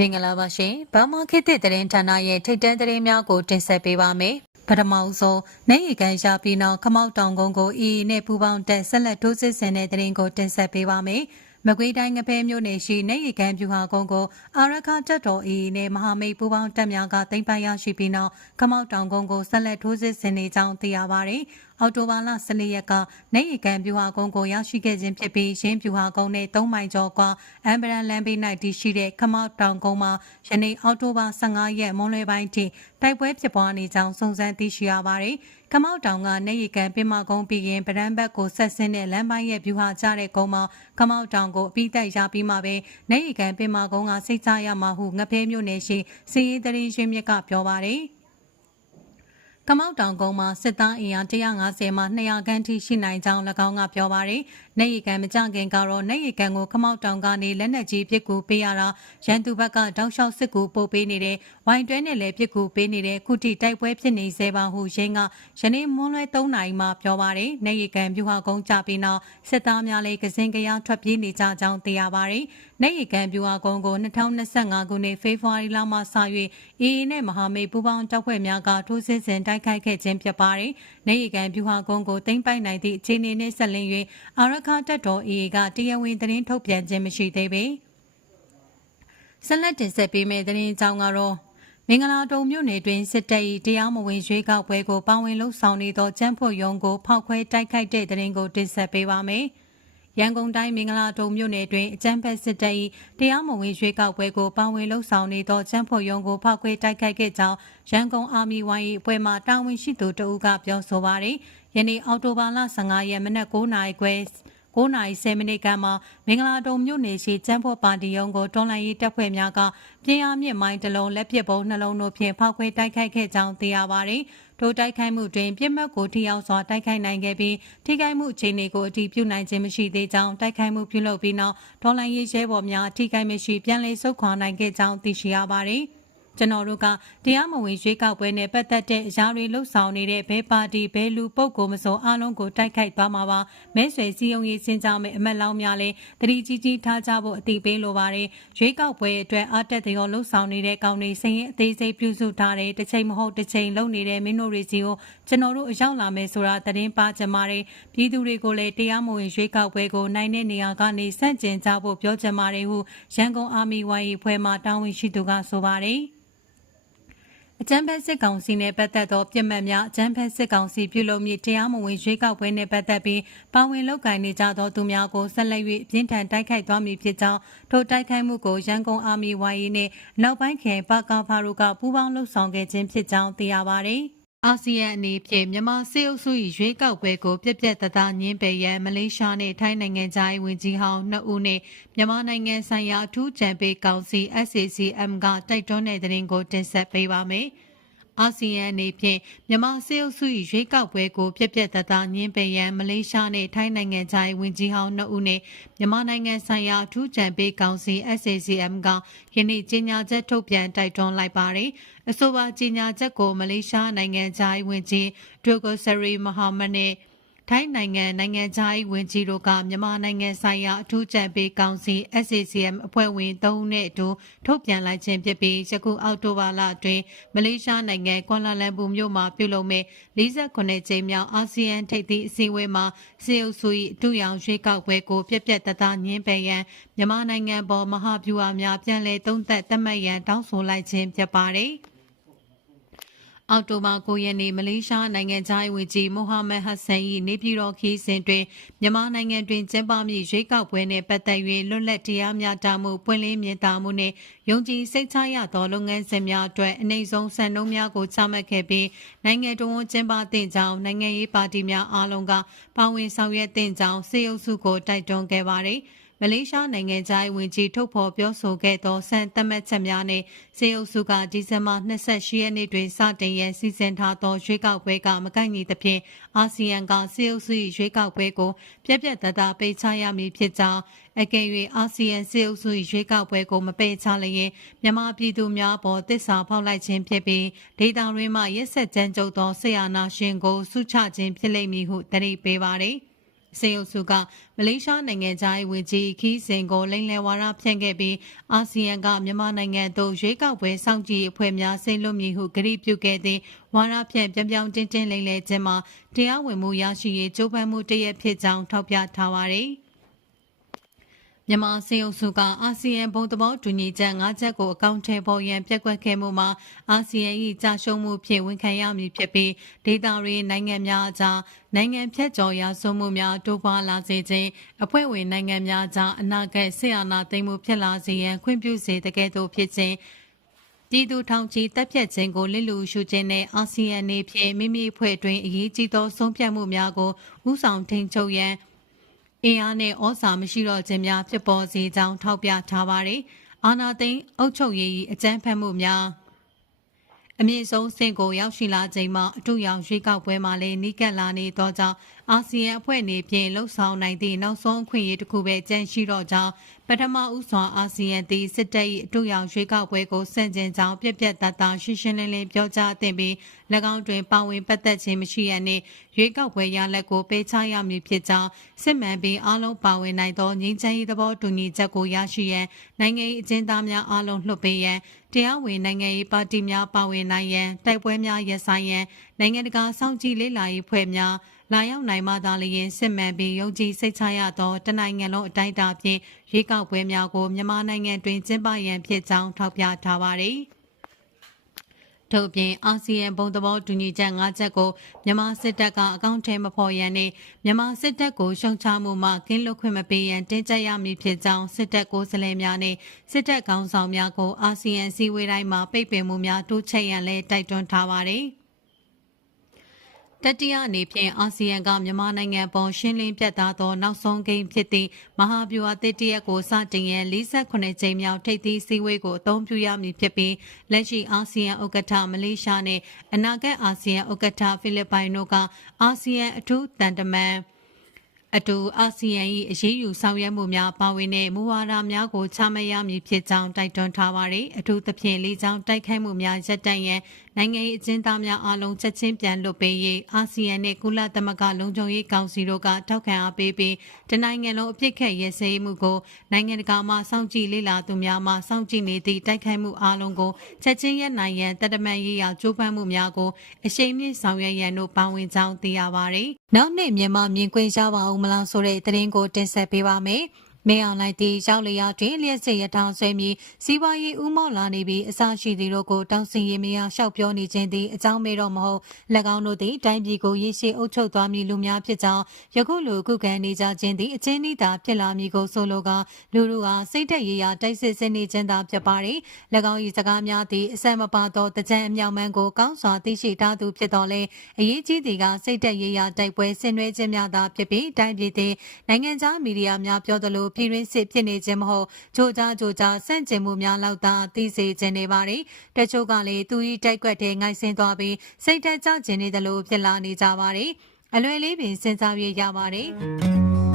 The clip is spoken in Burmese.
မင်္ဂလာပါရှင်။ဘာမာခေတ်သစ်သတင်းဌာနရဲ့ထိတ်တန့်သတင်းများကိုတင်ဆက်ပေးပါမယ်။ပထမဆုံးနိုင်ရီကန်ရပြီးနောက်ခမောက်တောင်ကုန်းကိုအီအီနဲ့ပူပေါင်းတက်ဆက်လက်ထိုးစစ်ဆင်တဲ့သတင်းကိုတင်ဆက်ပေးပါမယ်။မကွေးတိုင်းငဖဲမြို့နယ်ရှိနိုင်ရီကန်ပြူဟာကုန်းကိုအာရခတက်တော်အီအီနဲ့မဟာမိတ်ပူပေါင်းတပ်များကသိမ်းပိုက်ရရှိပြီးနောက်ခမောက်တောင်ကုန်းကိုဆက်လက်ထိုးစစ်ဆင်နေကြောင်းသိရပါတယ်။ အော်တိုဘာလ14ရက်ကနိုင်ရီကန်ပြူဟာကုန်းကိုရောက်ရှိခဲ့ခြင်းဖြစ်ပြီးရင်းပြူဟာကုန်းနဲ့3မိုင်ကျော်ကွာအမ်ဘရန်လန်ဘေး၌တည်ရှိတဲ့ခမောက်တောင်ကုန်းမှာယနေ့အော်တိုဘာ15ရက်မွန်းလွဲပိုင်းထိတိုက်ပွဲဖြစ်ပွားနေကြောင်းစုံစမ်းသိရှိရပါတယ်။ခမောက်တောင်ကနေရီကန်ပင်မကုန်းပြီးရင်ဗရန်ဘက်ကိုဆက်ဆင်းတဲ့လမ်းပိုင်းရဲ့ဗျူဟာကျတဲ့ကုန်းမှာခမောက်တောင်ကိုအပြီးတိုက်ရပြီးမှပဲနေရီကန်ပင်မကုန်းကစိတ်ချရမှာဟုငဖဲမြို့နယ်ရှိစီရေးတရင်ရှင်မြစ်ကပြောပါတယ်။ ကမောက်တောင်ကုန်းမှာစစ်သားအင်အား150မှ200ခန်းထိရှိနိုင်ကြောင်း၎င်းကပြောပါရယ်။ နေရီကန်မကြခင်ကတော့နေရီကန်ကိုခမောက်တောင်ကနေလက်နက်ကြီးပစ်ကူပေးရတာရန်သူဘက်ကတောက်လျှောက်စစ်ကူပို့ပေးနေတဲ့ဝိုင်တွဲနဲ့လည်းပစ်ကူပေးနေတဲ့ခုထိတိုက်ပွဲဖြစ်နေစေပါဟုရင်းကယနေ့မွန်းလွဲ3နာရီမှပြောပါရယ်။နေရီကန်ပြူဟာကုန်းကြပြီးနောက်စစ်သားများလည်းကစင်ကရထွက်ပြေးနေကြကြောင်းသိရပါရယ်။နေရီကန်ပြူဟာကုန်းကို2025ခုနှစ်ဖေဖော်ဝါရီလမှစ၍အေအေနဲ့မဟာမိတ်ပူးပေါင်းတပ်ဖွဲ့များကထိုးစစ်ဆင်တိုက်ခိုက်ခဲ့ခြင်းဖြစ်ပါတယ်။နေရီကန်ပြူဟာကုန်းကိုသိမ်းပိုက်နိုင်သည့်အခြေအနေနဲ့ဆက်လင်း၍အာရခတပ်တော် AA ကတရားဝင်သတင်းထုတ်ပြန်ခြင်းမရှိသေးပေ။ဆက်လက်တင်ဆက်ပေးမယ့်သတင်းကြောင်းကတော့မင်္ဂလာတုံမြို့နယ်တွင်စစ်တပ်၏တရားမဝင်ရွေးကောက်ပွဲကိုပါဝင်လှုပ်ဆောင်နေသောကျန်းဖို့ရုံးကိုဖောက်ခွဲတိုက်ခိုက်တဲ့တဲ့ရင်ကိုတင်ဆက်ပေးပါမယ်။ရန်ကုန်တိုင်းမင်္ဂလာတုံမြို့နယ်တွင်အကြမ်းဖက်စစ်တပ်၏တရားမဝင်ရွေးကောက်ပွဲကိုပါဝင်လှုပ်ဆောင်နေသောကျန်းဖို့ရုံးကိုဖောက်ခွဲတိုက်ခိုက်ခဲ့ကြောင်းရန်ကုန်အာမီဝိုင်း၏အဖွဲ့မှတာဝန်ရှိသူတဦးကပြောဆိုပါရယ်ယနေ့အောက်တိုဘာလ15ရက်မနက်9:00နာရီခွဲ 9:10မိနစ်ကမှမင်္ဂလာတုံမြို့နယ်ရှိကျန်းဖို့ပါတီရုံးကိုတွန်းလှန်ရေးတပ်ဖွဲ့များကပြင်းအားမြင့်မိုင်းတလုံးလက်ပစ်ပုံးနှလုံးတို့ဖြင့်ဖောက်ခွဲတိုက်ခိုက်ခဲ့ကြောင်းသိရပါရယ်ထိုတိုက်ခိုက်မှုတွင်ပြစ်မှတ်ကိုထိရောက်စွာတိုက်ခိုက်နိုင်ခဲ့ပြီးထိခိုက်မှုအခြေအနေကိုအတည်ပြုနိုင်ခြင်းမရှိသေးကြောင်းတိုက်ခိုက်မှုပြုလုပ်ပြီးနောက်ဒေါ်လာရေးရဲဘော်များထိခိုက်မရှိပြန်လည်ဆုတ်ခွာနိုင်ခဲ့ကြောင်းသိရှိရပါသည်။ ကျွန်တော်တို့ကတရားမဝင်ရွေးကောက်ပွဲနဲ့ပတ်သက်တဲ့အရာတွေလှုပ်ဆောင်နေတဲ့ဘဲပါတီဘဲလူပုတ်ကိုမစုံအားလုံးကိုတိုက်ခိုက်သွားမှာပါမဲဆွယ်စည်းရုံးရေးစင်ကြမဲ့အမက်လောင်းများလည်းတတိကြီးကြီးထားကြဖို့အတိပေးလိုပါတယ်ရွေးကောက်ပွဲအတွက်အတက်တဲ့ရောလှုပ်ဆောင်နေတဲ့ကောင်းတွေစင်ရင်အသေးစိတ်ပြုစုထားတဲ့တစ်ချိန်မဟုတ်တစ်ချိန်လုပ်နေတဲ့မင်းတို့တွေစီကိုကျွန်တော်တို့အရောက်လာမယ်ဆိုတာသတင်းပါကြမှာတယ်ပြည်သူတွေကိုလည်းတရားမဝင်ရွေးကောက်ပွဲကိုနိုင်တဲ့နေရာကနေဆန့်ကျင်ကြဖို့ပြောကြမှာတယ်ဟုရန်ကုန်အာမီဝိုင်းဖွဲ့မှတာဝန်ရှိသူကဆိုပါတယ် အကြမ်းဖက်စစ်ကောင်စီနဲ့ပတ်သက်သောပြစ်မှတ်များအကြမ်းဖက်စစ်ကောင်စီပြုလုပ်မည့်တရားမဝင်ရွေးကောက်ပွဲနှင့်ပတ်သက်ပြီးပါဝင်လုပ်ကိုင်နေကြသောသူများကိုဆက်လက်၍ပြင်းထန်တိုက်ခိုက်သွားမည်ဖြစ်ကြောင်းထိုတိုက်ခိုက်မှုကိုရန်ကုန်အာမီဝိုင်းနှင့်နောက်ပိုင်းခရိုင်ပါကာဖာတို့ကပူးပေါင်းလှုပ်ဆောင်ခဲ့ခြင်းဖြစ်ကြောင်းသိရပါသည်။ အာဆီယံအနေဖြင့်မြန်မာစစ်အုပ်စု၏ရွေးကောက်ပွဲကိုပြက်ပြက်သားသားညှင်းပယ်ရန်မလေးရှားနှင့်ထိုင်းနိုင်ငံသားဝန်ကြီးဟောင်းနှစ်ဦးနှင့်မြန်မာနိုင်ငံဆိုင်ရာအထူးကြံပေးကောင်စီ SACM ကတိုက်တွန်းတဲ့သတင်းကိုတင်ဆက်ပေးပါမယ်။ အာဆီယံအနေဖြင့်မြန်မာစစ်အုပ်စု၏ရွေးကောက်ပွဲကိုပြက်ပြက်သားသားညှင်းပယ်ရန်မလေးရှားနှင့်ထိုင်းနိုင်ငံခြားရေးဝန်ကြီးဟောင်းနှစ်ဦးနှင့်မြန်မာနိုင်ငံဆိုင်ရာအထူးကြံပေးကောင်စီ SACM ကယနေ့ကြေညာချက်ထုတ်ပြန်တိုက်တွန်းလိုက်ပါတယ်။အဆိုပါကြေညာချက်ကိုမလေးရှားနိုင်ငံခြားရေးဝန်ကြီးဒိုဂိုဆရီမဟာမက်နဲ့ ထိုင်းနိုင်ငံနိုင်ငံခြားရေးဝန်ကြီးတို့ကမြန်မာနိုင်ငံဆိုင်ရာအထူးကြံပေးကောင်စီ SACM အဖွဲ့ဝင်၃ဦးနဲ့အတူထုတ်ပြန်လိုက်ခြင်းဖြစ်ပြီးယခုအောက်တိုဘာလအတွင်းမလေးရှားနိုင်ငံကွာလာလမ်ပူမြို့မှာပြုလုပ်မဲ့48ကြိမ်မြောက်အာဆီယံထိပ်သီးအစည်းအဝေးမှာစေအုပ်စု၏အထူးရောင်ရွေးကောက်ပွဲကိုပြက်ပြက်တသားညှင်းပယ်ရန်မြန်မာနိုင်ငံပေါ်မဟာဗျူဟာများပြန်လည်သုံးသပ်သတ်မှတ်ရန်တောင်းဆိုလိုက်ခြင်းဖြစ်ပါတယ်။ အောက်တိုဘာ9ရက်နေ့မလေးရှားနိုင်ငံသားဝန်ကြီးမိုဟာမက်ဟတ်ဆန်၏နေပြည်တော်ခီးစဉ်တွင်မြန်မာနိုင်ငံတွင်ကျင်းပမည့်ရွေးကောက်ပွဲနှင့်ပတ်သက်၍လွတ်လပ်တရားမျှတမှုပွင့်လင်းမြင်သာမှုနှင့်ယုံကြည်စိတ်ချရသောလုပ်ငန်းစဉ်များအတွက်အနေဆုံးစံနှုန်းများကိုချမှတ်ခဲ့ပြီးနိုင်ငံတော်ဝန်ကျင်းပသည့်ကြောင်းနိုင်ငံရေးပါတီများအားလုံးကပါဝင်ဆောင်ရွက်သင့်ကြောင်းစေအုပ်စုကိုတိုက်တွန်းခဲ့ပါသည်။ မလေးရှားနိုင်ငံသားဝင်ကြီးထုတ်ဖော်ပြောဆိုခဲ့သောစံသတ်မှတ်ချက်များနဲ့စေအုပ်စုကဒီဇင်ဘာ28ရက်နေ့တွင်စတင်ရန်စီစဉ်ထားသောရွေးကောက်ပွဲကမကိုက်ညီသဖြင့်အာဆီယံကစေအုပ်စု၏ရွေးကောက်ပွဲကိုပြက်ပြက်သားသားပိတ်ချရမည်ဖြစ်ကြောင်းအကယ်၍အာဆီယံစေအုပ်စု၏ရွေးကောက်ပွဲကိုမပိတ်ချလျင်မြန်မာပြည်သူများပေါ်တစ္ဆာဖောက်လိုက်ခြင်းဖြစ်ပြီးဒေတာရင်းမှရက်ဆက်ကြမ်းကြုတ်သောဆေးအာနာရှင်ကိုဆုချခြင်းဖြစ်လိမ့်မည်ဟုတတိပေးပါသည် စေအုပ်စုကမလေးရှားနိုင်ငံသားရေးဝန်ကြီးခီးစင်ကိုလိမ်လည်ဝါဒဖြန့်ခဲ့ပြီးအာဆီယံကမြန်မာနိုင်ငံသို့ရွေးကောက်ပွဲစောင့်ကြည့်အဖွဲ့များဆင်းလွတ်မည်ဟုကြေညာပြုခဲ့သည်ဝါဒဖြန့်ပြောင်ပြောင်တင်းတင်းလိမ်လည်ခြင်းမှာတရားဝင်မှုရရှိရေးကြိုးပမ်းမှုတရက်ဖြစ်ကြောင်းထောက်ပြထားပါသည် မြန်မာစေအုပ်စုကအာဆီယံဘုံသဘောတူညီချက်၅ချက်ကိုအကောင့်ထဲပေါ်ရန်ပြက်ကွက်ခဲ့မှုမှာအာဆီယံ၏ကြာရှုံးမှုဖြင့်ဝန်ခံရမည်ဖြစ်ပြီးဒေသတွင်းနိုင်ငံများအကြားနိုင်ငံဖြတ်ကျော်ရာဇဝမှုများတိုးပွားလာစေခြင်းအဖွဲ့ဝင်နိုင်ငံများကြားအနာဂတ်ဆရာနာသိမ်းမှုဖြစ်လာစေရန်ခွင့်ပြုစေတကဲ့သို့ဖြစ်ခြင်းပြည်သူထောင်ချီတက်ဖြတ်ခြင်းကိုလစ်လူရှုခြင်းနဲ့အာဆီယံနေဖြင့်မိမိဖွဲ့တွင်အရေးကြီးသောဆုံးဖြတ်မှုများကိုဥဆောင်ထိန်ချုပ်ရန် အင်အားနဲ့ဩဇာမရှိတော့ခြင်းများဖြစ်ပေါ်စေကြောင်းထောက်ပြထားပါတယ်။အာနာသိန်းအုပ်ချုပ်ရေး၏အကြမ်းဖက်မှုများအမြင့်ဆုံးစင်ကိုရောက်ရှိလာချိန်မှာအထူးရောင်ရွေးကောက်ပွဲမှာလည်းနီးကပ်လာနေသောကြောင့်အာဆီယံအဖွဲ့အနေဖြင့်လှုပ်ဆောင်နိုင်သည့်နောက်ဆုံးအခွင့်အရေးတစ်ခုပဲကြန့်ရှိတော့ကြောင်းပထမဦးစွာအာဆီယံသည်စစ်တပ်၏အထူးရောင်ရွေးကောက်ပွဲကိုဆန့်ကျင်ကြောင်းပြက်ပြက်သားသားရှင်းရှင်းလင်းလင်းပြောကြားသင့်ပြီး၎ င်းတွင်ပါဝင်ပတ်သက်ခြင်းမရှိရနှင့်ရွေးကောက်ပွဲရလဒ်ကိုပေးချရမည်ဖြစ်ကြောင်းစစ်မှန်ပြီးအားလုံးပါဝင်နိုင်သောငြိမ်းချမ်းရေးသဘောတူညီချက်ကိုရရှိရန်နိုင်ငံ၏အကျဉ်းသားများအားလုံးလွှတ်ပေးရန်တရားဝင်နိုင်ငံရေးပါတီများပါဝင်နိုင်ရန်တိုက်ပွဲများရပ်ဆိုင်းရန်နိုင်ငံတကာစောင့်ကြည့်လေ့လာရေးဖွဲ့များလာရောက်နိုင်မှသာလျှင်စစ်မှန်ပြီးယုံကြည်စိတ်ချရသောတနိုင်ငံလုံးအတိုင်းအတာဖြင့်ရွေးကောက်ပွဲများကိုမြန်မာနိုင်ငံတွင်ကျင်းပရန်ဖြစ်ကြောင်းထောက်ပြထားပါသည် ထို့ပြင်အာဆီယံဘုံသဘောတူညီချက်၅ချက်ကိုမြန်မာစစ်တပ်ကအကောင့်ထဲမဖော်ရန်နဲ့မြန်မာစစ်တပ်ကိုရှုံချမှုမှကင်းလွတ်ခွင့်မပေးရန်တင်းကျပ်ရမည်ဖြစ်ကြောင်းစစ်တပ်ကိုယ်စားလှယ်များနဲ့စစ်တပ်ခေါင်းဆောင်များကိုအာဆီယံစည်းဝေးတိုင်းမှာပိတ်ပင်မှုများတိုးချဲ့ရန်လည်းတိုက်တွန်းထားပါတယ်။ တတိယအနေဖြင့်အာဆီယံကမြန်မာနိုင်ငံပေါ်ရှင်းလင်းပြတ်သားသောနောက်ဆုံးကိန်းဖြစ်သည့်မဟာဗျူဟာတစ်တရက်ကိုစတင်ရန်48ကြိမ်မြောက်ထိပ်သီးစည်းဝေးကိုအသုံးပြုရမည်ဖြစ်ပြီးလက်ရှိအာဆီယံဥက္ကဋ္ဌမလေးရှားနှင့်အနာဂတ်အာဆီယံဥက္ကဋ္ဌဖိလစ်ပိုင်တို့ကအာဆီယံအထူးတန်တမန် အတူအာဆီယံ၏အရေးယူဆောင်ရွက်မှုများပါဝင်တဲ့မူဝါဒများကိုချမှတ်ရမည်ဖြစ်ကြောင်းတိုက်တွန်းထားပါသည်အထူးသဖြင့်လေးချောင်းတိုက်ခိုက်မှုများရပ်တန့်ရန်နိုင်ငံရေးအကျဉ်းသားများအားလုံးချက်ချင်းပြန်လွတ်ပေးရေးအာဆီယံနှင့်ကုလသမဂ္ဂလုံခြုံရေးကောင်စီတို့ကထောက်ခံအားပေးပြီးတနိုင်ငံလုံးအပြစ်ခတ်ရဲစဲမှုကိုနိုင်ငံတကာမှစောင့်ကြည့်လေ့လာသူများမှစောင့်ကြည့်နေသည့်တိုက်ခိုက်မှုအားလုံးကိုချက်ချင်းရပ်နိုင်ရန်တတမန်ရေးရာကြိုးပမ်းမှုများကိုအရှိန်မြင့်ဆောင်ရွက်ရန်တို့ပါဝင်ကြောင်းသိရပါသည်။ နောက်နေ့မြန်မာမြင်ကွင်းရပါအောင်မလားဆိုတဲ့သတင်းကိုတင်ဆက်ပေးပါမယ်။ မင်းအောင်လိုက်တီရောက်လျောက်တွင်လျှက်စစ်ရထောင်ဆွဲပြီးစီးပွားရေးဥမောက်လာနေပြီးအစရှိသည်တို့ကိုတောင်းစင်ရင်မရရှောက်ပြောနေခြင်းသည်အကြောင်းမေတော့မဟုတ်၎င်းတို့သည်တိုင်းပြည်ကိုရည်ရှိအုပ်ချုပ်သွားမည်လူများဖြစ်ကြောင်းယခုလိုခုခံနေကြခြင်းသည်အချင်းဤသာဖြစ်လာမည်ကိုဆိုလိုကလူလူဟာစိတ်သက်ရရာတိုက်စစ်စနေခြင်းသာဖြစ်ပါသည်၎င်း၏စကားများသည်အစမပါသောတကြံအမြောင်မှန်ကိုကောင်းစွာသိရှိထားသူဖြစ်တော်လဲအရေးကြီးသည်ကစိတ်သက်ရရာတိုက်ပွဲဆင်နွှဲခြင်းများသာဖြစ်ပြီးတိုင်းပြည်သည်နိုင်ငံခြားမီဒီယာများပြောသလိုပြည်တွင်းစစ်ဖြစ်နေခြင်းမဟုတ်ကြိုးကြားကြိုးကြားဆန့်ကျင်မှုများလောက်သာသိစေခြင်းနေပါသည်တချို့ကလည်းသူဤတိုက်ကွက်တဲ့ငိုက်ဆင်းသွားပြီးစိတ်တက်ကြခြင်းနေတယ်လို့ဖြစ်လာနေကြပါသည်အလွယ်လေးပင်စဉ်းစားရရပါတယ်